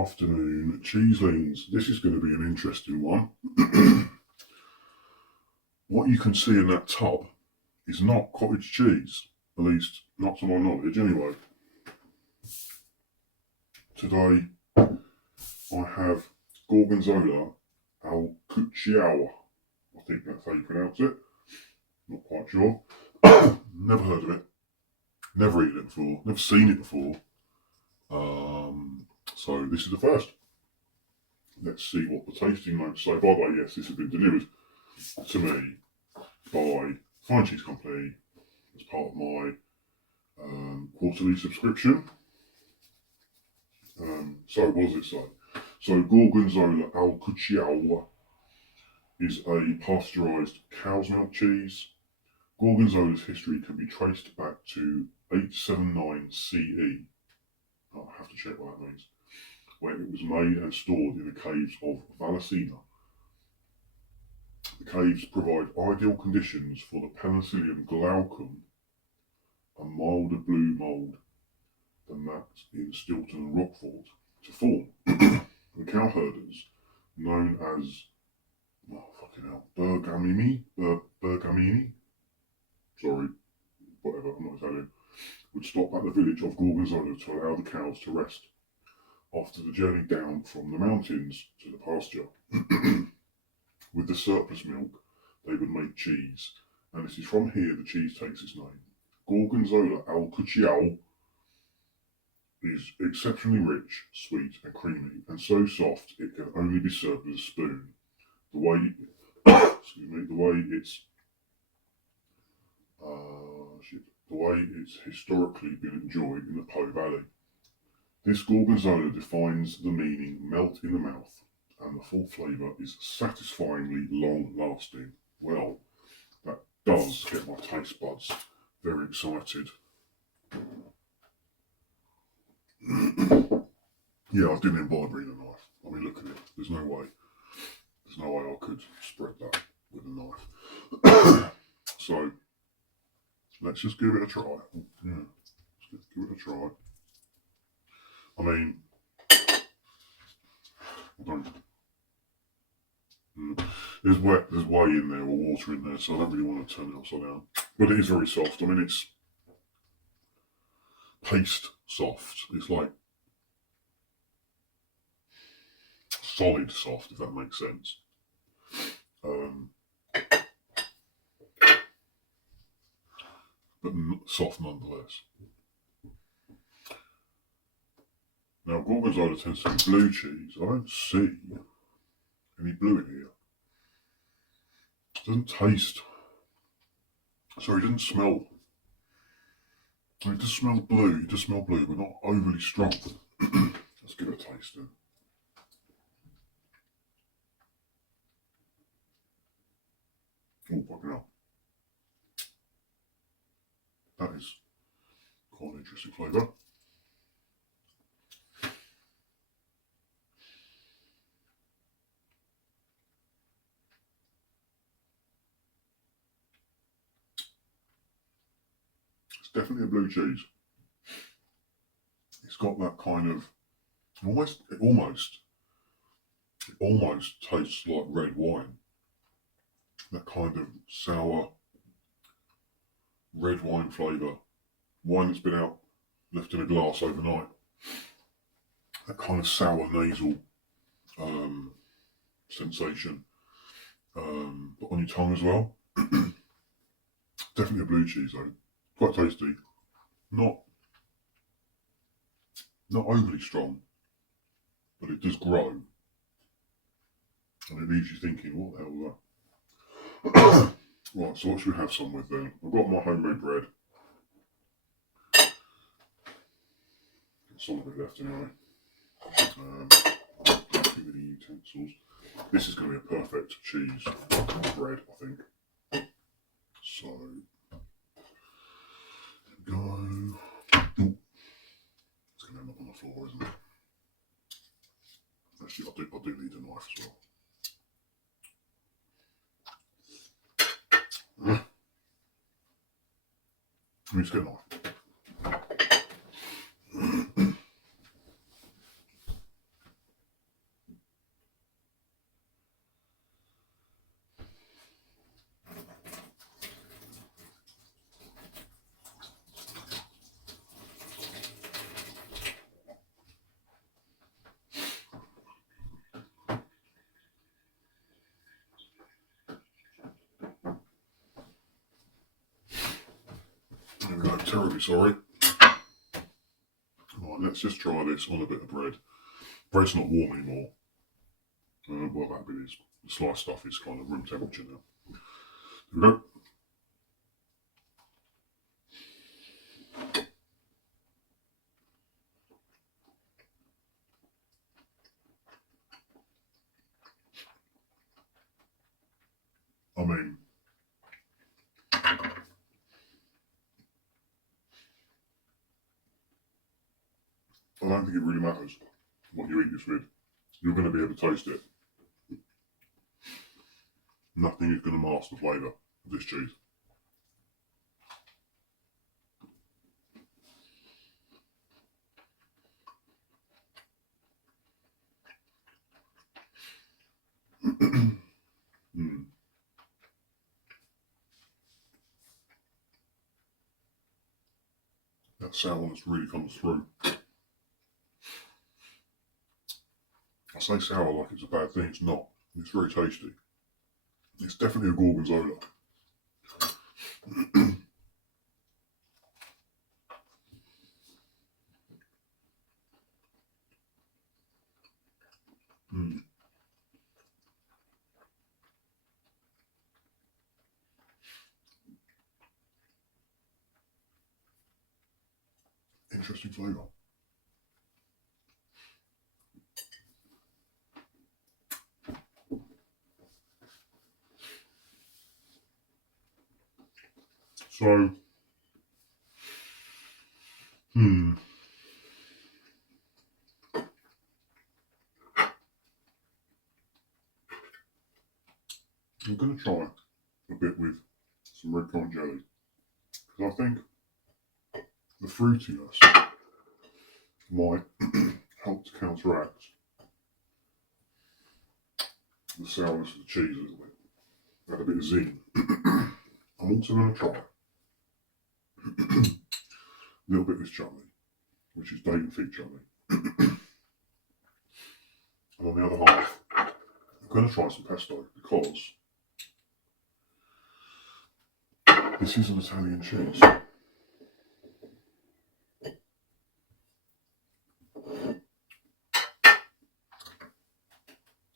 afternoon, cheeselings. This is going to be an interesting one. What you can see in that tub is not cottage cheese, at least not to my knowledge anyway. Today I have Gorgonzola al Cucchiaio. I think that's how you pronounce it. Not quite sure. Never heard of it. Never eaten it before. Never seen it before. So this is the first. Let's see what the tasting notes say. By the way, yes, this has been delivered to me by Fine Cheese Company as part of my quarterly subscription. So what does it say? So Gorgonzola al Cucchiaio is a pasteurised cow's milk cheese. Gorgonzola's history can be traced back to 879 CE. I'll have to check what that means. Where it was made and stored in the caves of Vallecina. The caves provide ideal conditions for the Penicillium glaucum, a milder blue mould than that in Stilton and Rockford, to form. The cow herders, known as Bergamini, sorry, whatever, I'm not Italian, would stop at the village of Gorgonzola to allow the cows to rest after the journey down from the mountains to the pasture. With the surplus milk, they would make cheese, and it is from here the cheese takes its name. Gorgonzola al Cucchiaio is exceptionally rich, sweet, and creamy, and so soft it can only be served with a spoon. The way it's historically been enjoyed in the Po Valley. This Gorgonzola defines the meaning melt in the mouth, and the full flavour is satisfyingly long-lasting. Well, that does get my taste buds very excited. Yeah, I didn't even bother bringing a knife. I mean, look at it. There's no way I could spread that with a knife. So, let's just give it a try. Yeah, let's give it a try. I mean, there's whey in there or water in there, so I don't really want to turn it upside down. But it is very soft. I mean, it's paste soft. It's like solid soft, if that makes sense. But soft nonetheless. Now, Gorgonzola tends to be blue cheese. I don't see any blue in here. It doesn't taste. Sorry, it doesn't smell. It does smell blue. It does smell blue, but not overly strong. Let's give it a taste then. Oh, fucking hell. That is quite an interesting flavour. It's definitely a blue cheese. It's got that kind of it almost tastes like red wine. That kind of sour red wine flavour. Wine that's been out, left in a glass overnight. That kind of sour nasal sensation. But on your tongue as well. Definitely a blue cheese though. Quite tasty. Not overly strong, but it does grow. And it leaves you thinking, what the hell was that? Right, so what should we have some with then? I've got my homemade bread. Some of it left anyway. Too many utensils. This is going to be a perfect cheese bread, I think. So, there we go. Ooh. It's going to end up on the floor, isn't it? Actually, I do need a knife as well. Let me just get a knife. terribly sorry. Right, let's just try this on a bit of bread. Bread's not warm anymore. What that bit is, the sliced stuff is kind of room temperature now. Here we go. I mean, I don't think it really matters what you eat this with. You're going to be able to taste it. Nothing is going to mask the flavour of this cheese. Mm. That sourness really comes through. I say sour like it's a bad thing, it's not. It's very tasty. It's definitely a Gorgonzola. Mm. Interesting flavour. So, I'm going to try a bit with some red currant jelly, because I think the fruitiness might help to counteract the sourness of the cheese a little bit. Add a bit of zing. I'm also going to try a little bit of this chutney, which is Dayton fig chutney. And on the other half, I'm going to try some pesto, because this is an Italian cheese.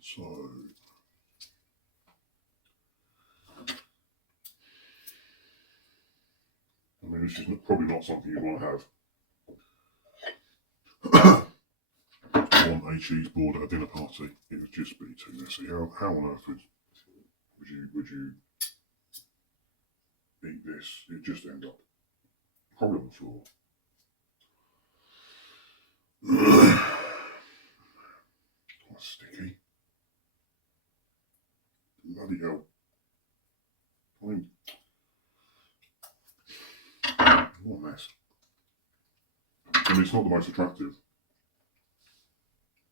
So, I mean, this is probably not something you want to have on a cheese board at a dinner party. It would just be too messy. How on earth would you eat this? It just end up probably on the floor. Quite sticky. Bloody hell. I mean, what a mess. I mean, it's not the most attractive,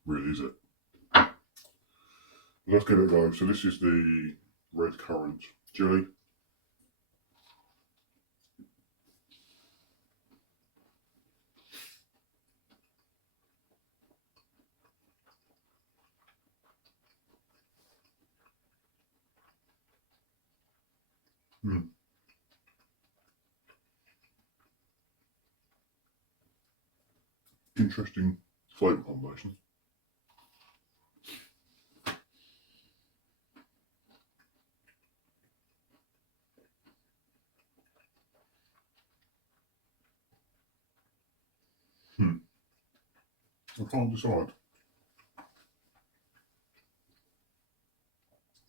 really, is it? Let's give it a go. So this is the red currant jelly. Interesting flavour combination. I can't decide.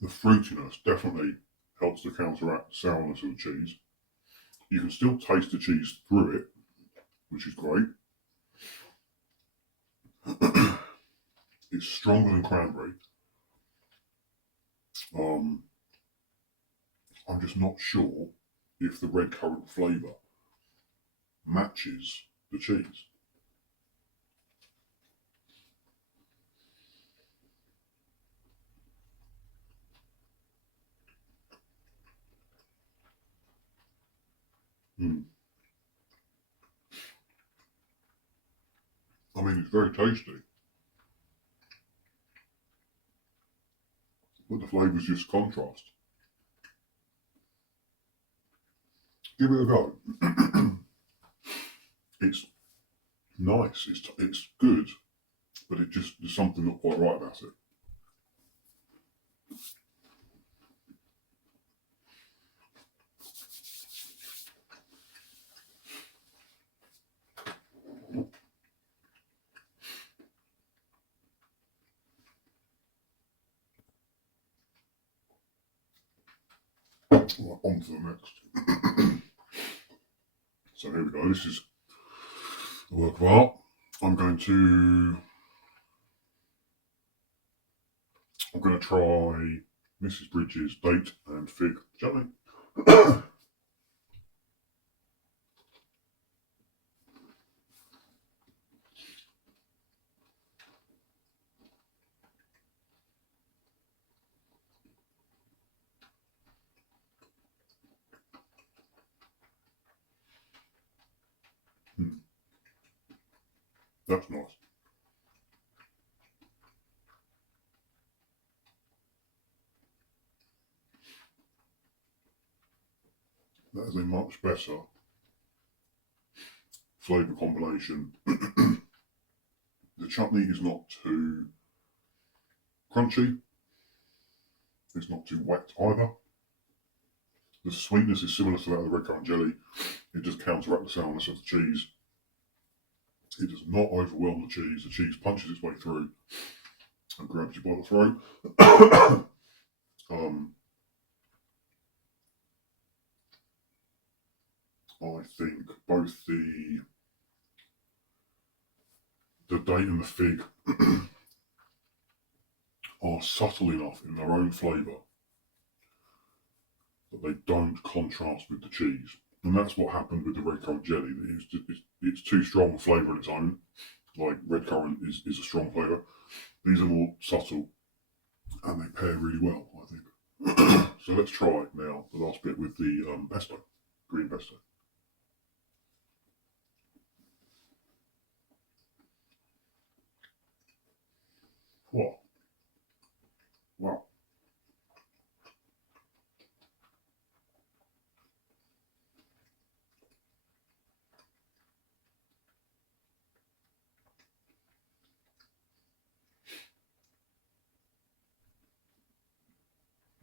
The fruitiness definitely helps to counteract the sourness of the cheese. You can still taste the cheese through it, which is great. It's stronger than cranberry. I'm just not sure if the red currant flavour matches the cheese. I mean, it's very tasty, but the flavours just contrast. Give it a go. It's nice, it's good, but there's something not quite right about it. Right, on to the next. So here we go. This is a work of art. I'm going to try Mrs. Bridges' date and fig jelly. That's nice. That is a much better flavour combination. The chutney is not too crunchy. It's not too wet either. The sweetness is similar to that of the red currant jelly. It just counteracts the sourness of the cheese. It does not overwhelm the cheese. The cheese punches its way through and grabs you by the throat. I think both the date and the fig are subtle enough in their own flavour that they don't contrast with the cheese. And that's what happened with the red currant jelly. It's too strong a flavour on its own. Like red currant is a strong flavour. These are more subtle and they pair really well, I think. So let's try now the last bit with the pesto, green pesto. Wow. Wow.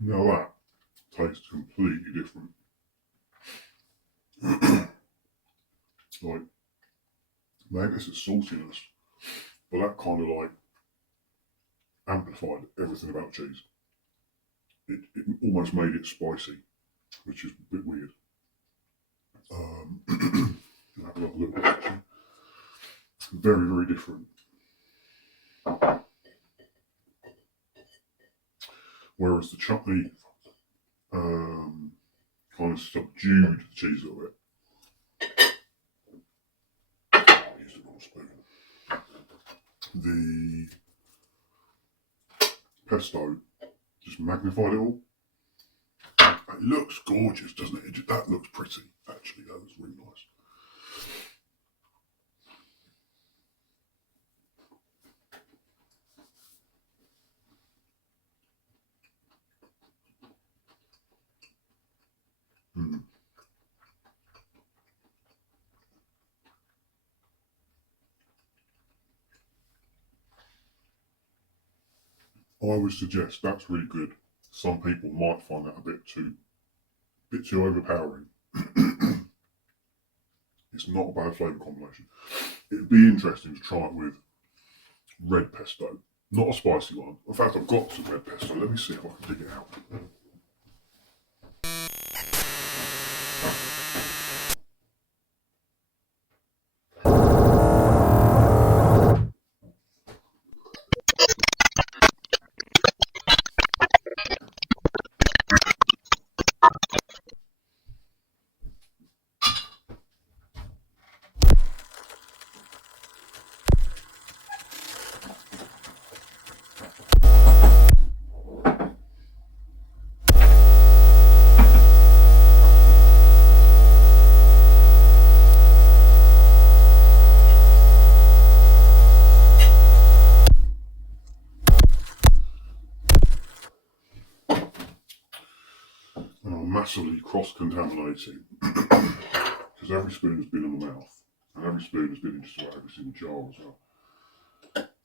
Now that tastes completely different. Like, maybe it's its saltiness, but that kind of like amplified everything about cheese. It almost made it spicy, which is a bit weird. Have another look actually. Very, very different. Whereas the chutney kind of subdued the cheese a little bit. I used the wrong spoon. The pesto just magnified it all. It looks gorgeous, doesn't it? That looks pretty, actually. That looks really nice. I would suggest that's really good. Some people might find that a bit too overpowering. It's not a bad flavour combination. It'd be interesting to try it with red pesto, not a spicy one. In fact, I've got some red pesto. Let me see if I can dig it out. Massively cross-contaminating because every spoon has been in the mouth. And every spoon has been in just about every single jar as well.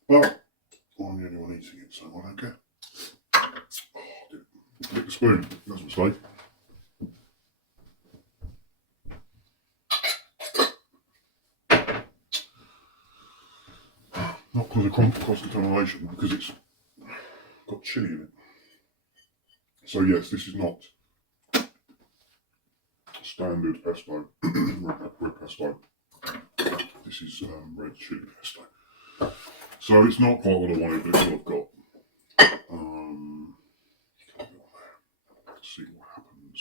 But I'm the only one eating it, so I don't care. Oh, lick the spoon. That's a mistake. Not because of cross-contamination, because it's got chilli in it. So yes, this is not standard pesto, red pesto. This is red chilli pesto. So it's not quite what I wanted, but it's what I've got. Let's see what happens.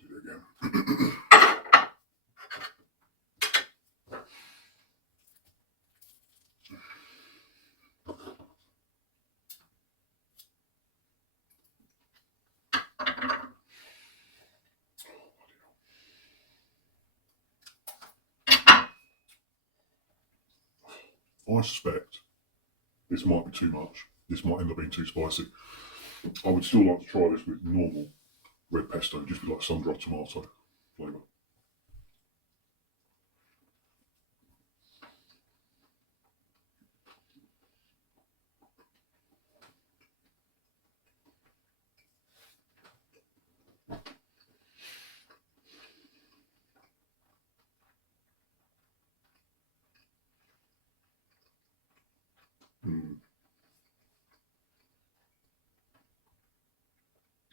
Do it again. I suspect this might be too much. This might end up being too spicy. I would still like to try this with normal red pesto, just with like sun-dried tomato flavour.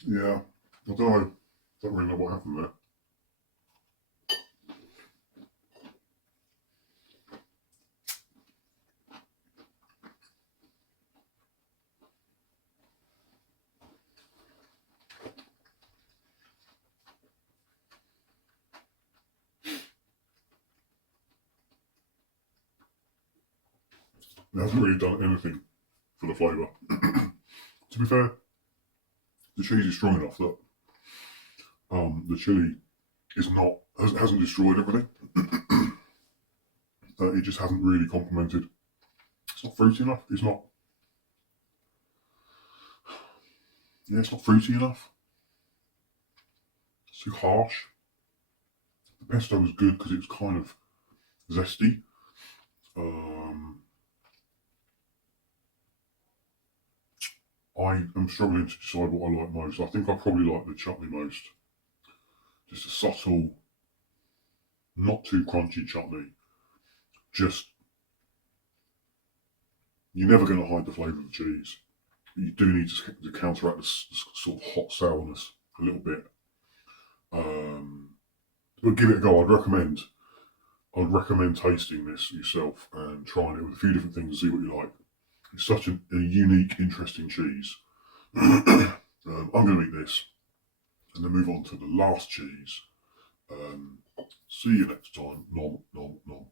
Yeah, I don't know. Don't really know what happened there. It hasn't really done anything for the flavour. To be fair, the cheese is strong enough that the chilli is not hasn't destroyed everything. It just hasn't really complemented. It's not fruity enough. It's not. Yeah, it's not fruity enough. It's too harsh. The pesto was good because it was kind of zesty. I am struggling to decide what I like most. I think I probably like the chutney most. Just a subtle, not too crunchy chutney. Just, you're never going to hide the flavour of the cheese. You do need to counteract this sort of hot sourness a little bit. But give it a go. I'd recommend tasting this yourself and trying it with a few different things and see what you like. It's such a unique, interesting cheese. I'm going to eat this and then move on to the last cheese. See you next time. Nom, nom, nom.